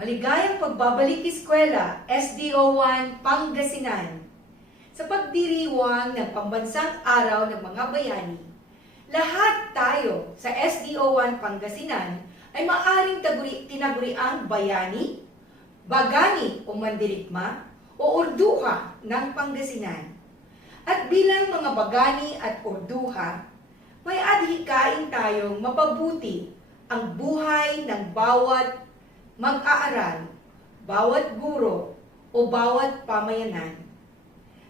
Maligayang pagbabalik eskwela, SDO1 Pangasinan. Sa pagdiriwang ng Pambansang Araw ng Mga Bayani, lahat tayo sa SDO1 Pangasinan ay maaaring tinaguriang bayani, bagani o mandirigma o urduha ng Pangasinan. At bilang mga bagani at urduha, may adhikain tayong mapabuti ang buhay ng bawat mag-aaral, bawat guro o bawat pamayanan.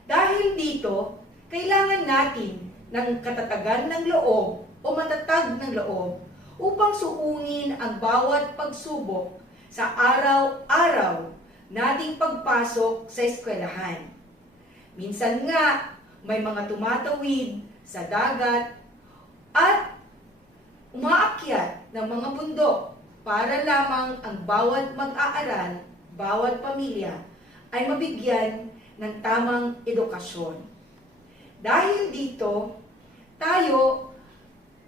Dahil dito, kailangan natin ng katatagan ng loob o matatag ng loob upang suungin ang bawat pagsubok sa araw-araw nating pagpasok sa eskwelahan. Minsan nga, may mga tumatawid sa dagat at umaakyat ng mga bundok para lamang ang bawat mag-aaral, bawat pamilya ay mabigyan ng tamang edukasyon. Dahil dito, tayo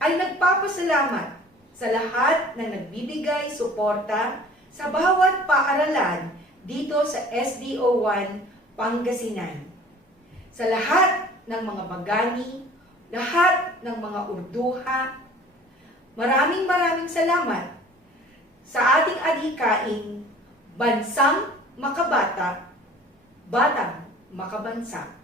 ay nagpapasalamat sa lahat na nagbibigay suporta sa bawat paaralan dito sa SDO1 Pangasinan. Sa lahat ng mga bagani, lahat ng mga urduha, maraming salamat sa ating adhikaing Bansang Makabata, Batang Makabansa.